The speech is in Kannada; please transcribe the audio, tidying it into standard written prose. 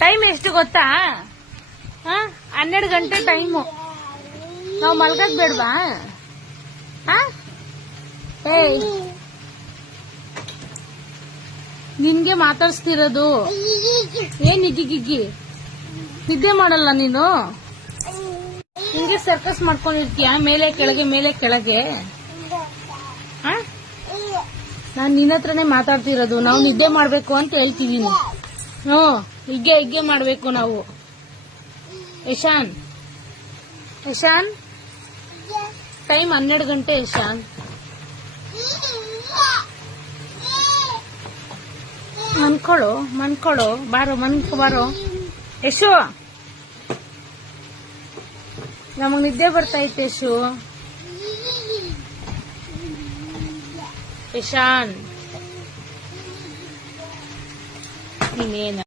ಟೈಮ್ ಎಷ್ಟು ಗೊತ್ತಾ? 12 ಗಂಟೆ ಟೈಮು. ನಾವು ಮಲ್ಗಕ್ ಬೇಡ್ವಾ? ಏಯ್, ನಿನ್ಗೆ ಮಾತಾಡ್ಸ್ತಿರೋದು. ಏನ್ ಗಿಗ್ಗಿ ನಿದ್ದೆ ಮಾಡಲ್ಲ ನೀನು? ಹಿಂಗೆ ಸರ್ಕಸ್ ಮಾಡ್ಕೊಂಡಿರ್ತೀಯ, ಮೇಲೆ ಕೆಳಗೆ ಮೇಲೆ ಕೆಳಗೆ. ನಾನ್ ನಿನ್ನ ಹತ್ರನೇ ಮಾತಾಡ್ತಿರೋದು. ನಾವು ನಿದ್ದೆ ಮಾಡ್ಬೇಕು ಅಂತ ಹೇಳ್ತಿದೀನಿ. ಹಿಗ್ಗೆ ಮಾಡ್ಬೇಕು ನಾವು. ಯಶಾನ್ ಟೈಮ್ 12 ಗಂಟೆ. ಯಶಾನ್ ಮನ್ಕೊಳ್ಳೋ ಬಾರೋ. ಯಶು, ನಮಗ್ ನಿದ್ದೆ ಬರ್ತೈತೆ ಯಶು. ಯಶಾನ್, ನೀನೇನು